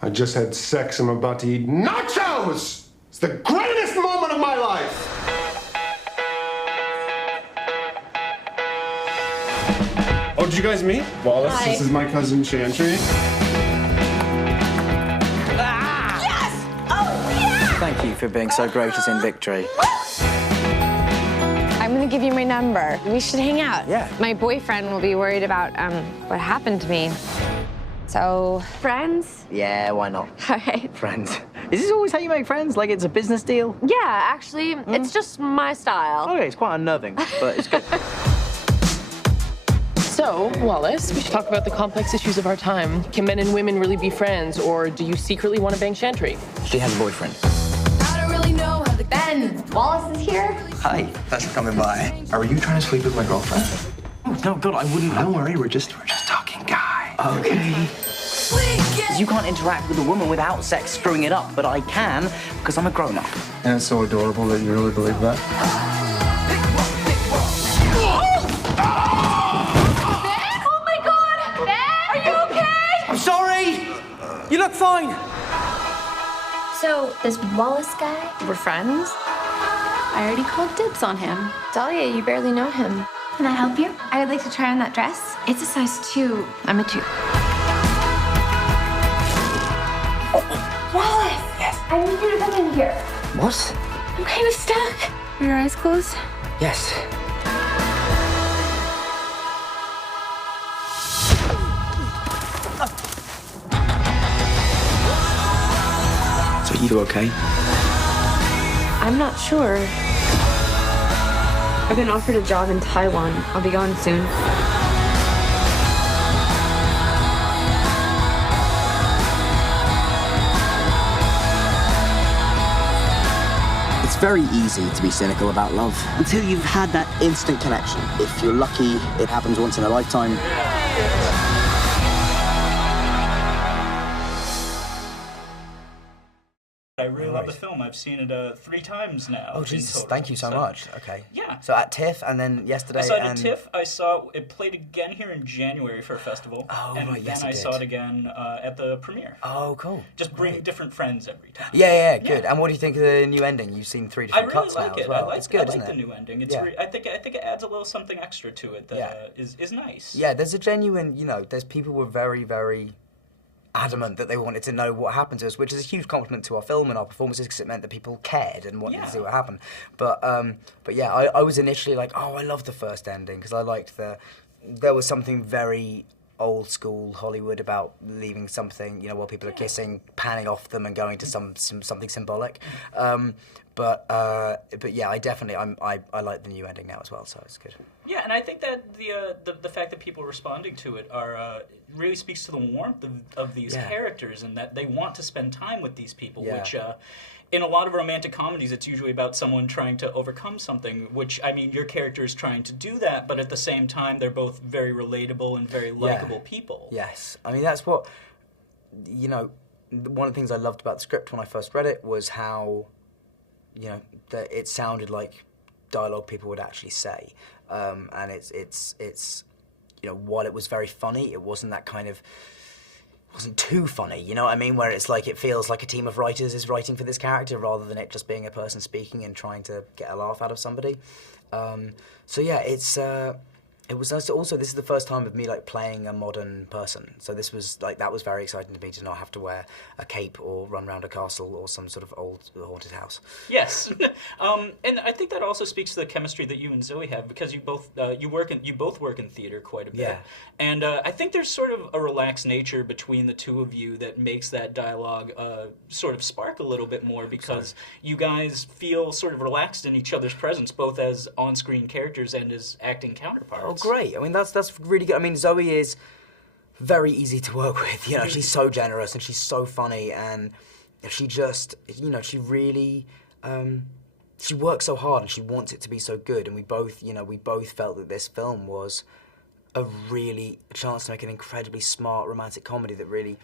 I just had sex. I'm about to eat nachos! It's the greatest moment of my life! Oh, did you guys meet? Wallace, Hi. This is my cousin Chantry. Yes! Oh, yeah! Thank you for being so gracious in victory. I'm gonna give you my number. We should hang out. Yeah. My boyfriend will be worried about what happened to me. So, friends? Yeah, why not? All right. Friends. Is this always how you make friends? Like it's a business deal? Yeah, actually, it's just my style. Okay, it's quite unnerving, but it's good. So, Wallace, we should talk about the complex issues of our time. Can men and women really be friends, or do you secretly want to bang Chantry? She has a boyfriend. I don't really know how the Ben. Wallace is here. Hi, thanks for coming by. Are you trying to sleep with my girlfriend? Oh, no, God, I wouldn't. Don't worry, we're just talking guy. Okay. You can't interact with a woman without sex screwing it up, but I can because I'm a grown-up. And it's so adorable that you really believe that. Oh my God! Ben, are you okay? I'm sorry! You look fine! So, this Wallace guy, we're friends? I already called dibs on him. Dahlia, you barely know him. Can I help you? I would like to try on that dress. It's a size 2. I'm a 2. Wallace! Yes. I need you to come in here. What? I'm kind of stuck. Are your eyes closed? Yes. So you okay? I'm not sure. I've been offered a job in Taiwan. I'll be gone soon. It's very easy to be cynical about love until you've had that instant connection. If you're lucky, it happens once in a lifetime. I really love the film. I've seen it 3 times now. Oh, in Jesus, total. thank you so much. Okay. Yeah. So at TIFF and then yesterday I saw it and... at TIFF. I saw it played again here in January for a festival. Oh, and right, yes, then it I did. saw it again at the premiere. Oh, cool. Just bring different friends every time. Yeah, good. And what do you think of the new ending? You've seen 3 I different really cuts like now it. as well. I like, It's good, I like isn't the it? new ending. It's Yeah. I think it adds a little something extra to it that is nice. Yeah, there's a genuine, there's people were very, very adamant that they wanted to know what happened to us, which is a huge compliment to our film and our performances because it meant that people cared and wanted to see what happened. But yeah, I was initially like, oh, I love the first ending because I liked there was something very old school Hollywood about leaving something, while people are kissing, panning off them and going to something symbolic. But yeah, I like the new ending now as well, so it's good. Yeah, and I think that the fact that people responding to it are really speaks to the warmth of these characters and that they want to spend time with these people, which in a lot of romantic comedies it's usually about someone trying to overcome something, which, I mean, your character is trying to do that, but at the same time they're both very relatable and very likable people. Yes, I mean, that's what, one of the things I loved about the script when I first read it was how, that it sounded like dialogue people would actually say. And it's while it was very funny, it wasn't that kind of, wasn't too funny, you know what I mean? Where it's like, it feels like a team of writers is writing for this character rather than it just being a person speaking and trying to get a laugh out of somebody. So yeah, it was nice to also, this is the first time of me playing a modern person. So this was that was very exciting to me to not have to wear a cape or run around a castle or some sort of old haunted house. Yes, and I think that also speaks to the chemistry that you and Zoe have because you both work in theater quite a bit. Yeah. And I think there's sort of a relaxed nature between the two of you that makes that dialogue sort of spark a little bit more because you guys feel sort of relaxed in each other's presence, both as on-screen characters and as acting counterparts. Oh, great. I mean, that's really good. I mean, Zoe is very easy to work with. She's so generous and she's so funny and she just, she really, she works so hard and she wants it to be so good. And we both felt that this film was a chance to make an incredibly smart romantic comedy that really,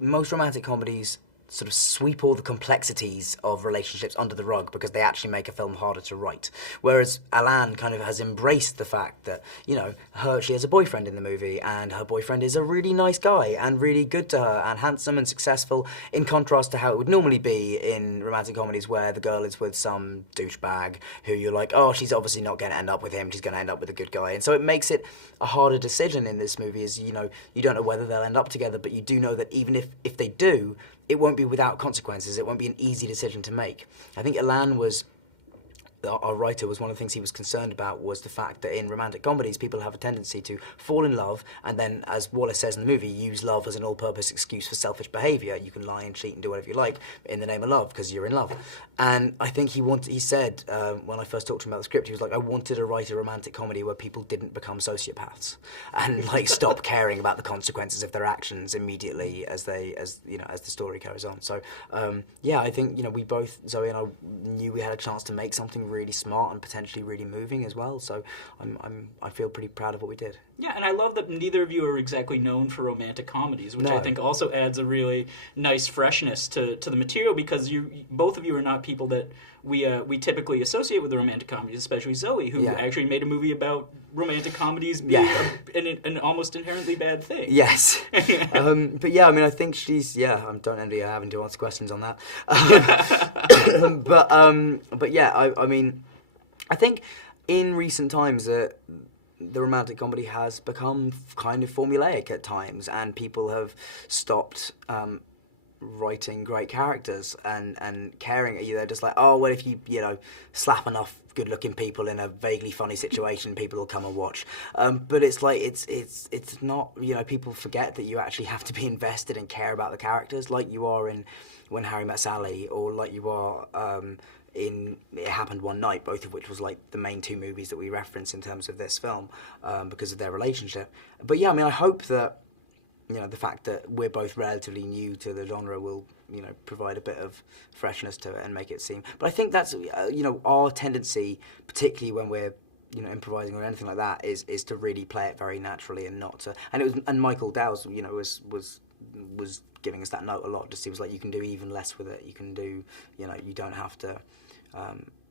most romantic comedies sort of sweep all the complexities of relationships under the rug because they actually make a film harder to write. Whereas Alan kind of has embraced the fact that, you know, she has a boyfriend in the movie and her boyfriend is a really nice guy and really good to her and handsome and successful, in contrast to how it would normally be in romantic comedies where the girl is with some douchebag who you're like, oh, she's obviously not going to end up with him, she's going to end up with a good guy. And so it makes it a harder decision in this movie, is, you know, you don't know whether they'll end up together, but you do know that even if they do, it won't be without consequences. It won't be an easy decision to make. I think our writer, was one of the things he was concerned about was the fact that in romantic comedies people have a tendency to fall in love and then, as Wallace says in the movie, use love as an all-purpose excuse for selfish behaviour. You can lie and cheat and do whatever you like in the name of love because you're in love. And I think he said, when I first talked to him about the script, he was like, I wanted to write a romantic comedy where people didn't become sociopaths and like stop caring about the consequences of their actions immediately as the story carries on. So yeah, I think, you know, we both, Zoe and I, knew we had a chance to make something really smart and potentially really moving as well. So I feel pretty proud of what we did. Yeah, and I love that neither of you are exactly known for romantic comedies, which No. I think also adds a really nice freshness to the material, because both of you are not people that we typically associate with the romantic comedies, especially Zoe, who actually made a movie about romantic comedies being an almost inherently bad thing. Yes. But yeah, I mean, I think she's, I don't envy her having to answer questions on that. But yeah, I mean, I think in recent times the romantic comedy has become kind of formulaic at times, and people have stopped writing great characters and caring. They're just like, oh, well, if you slap enough good-looking people in a vaguely funny situation, people will come and watch. But it's like it's not. People forget that you actually have to be invested and care about the characters, like you are in When Harry Met Sally, or like you are in It Happened One Night, both of which was like the main two movies that we reference in terms of this film because of their relationship. But yeah, I mean, I hope that the fact that we're both relatively new to the genre will provide a bit of freshness to it and make it seem. But I think that's our tendency, particularly when we're improvising or anything like that, is to really play it very naturally and not to. And Michael Dow's was giving us that note a lot. Just seems like you can do even less with it. You can do you don't have to.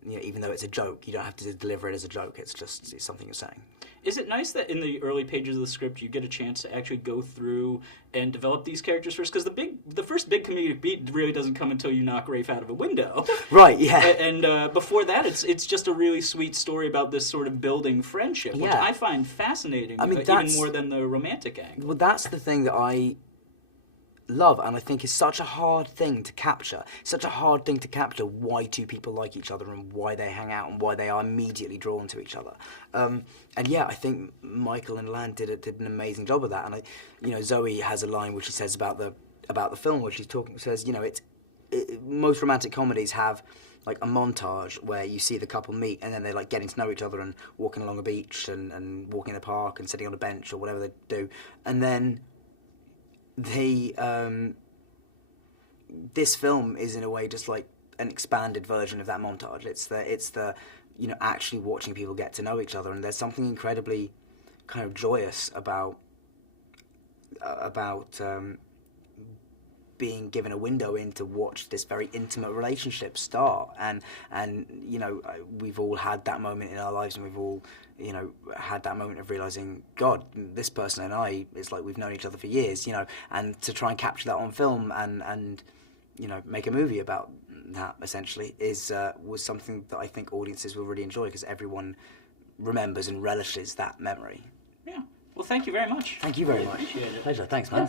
Even though it's a joke, you don't have to deliver it as a joke. It's something you're saying. Is it nice that in the early pages of the script you get a chance to actually go through and develop these characters first? Because the first big comedic beat really doesn't come until you knock Rafe out of a window. Right, yeah. And before that, it's just a really sweet story about this sort of building friendship, which I find fascinating, even more than the romantic angle. Well, that's the thing that I love, and I think is such a hard thing to capture. Such a hard thing to capture why two people like each other and why they hang out and why they are immediately drawn to each other. And yeah, I think Michael and Lan did an amazing job of that. And Zoe has a line which she says about the film, where says most romantic comedies have like a montage where you see the couple meet and then they're like getting to know each other and walking along a beach and walking in the park and sitting on a bench or whatever they do, and then this film is in a way just like an expanded version of that montage. It's the actually watching people get to know each other, and there's something incredibly kind of joyous about being given a window in to watch this very intimate relationship start. And we've all had that moment in our lives, and we've all had that moment of realizing, God, this person and I, it's like we've known each other for years, and to try and capture that on film and make a movie about that essentially was something that I think audiences will really enjoy, because everyone remembers and relishes that memory. Yeah. Well, thank you very much. Thank you very much. Appreciate it. Pleasure. Thanks, man.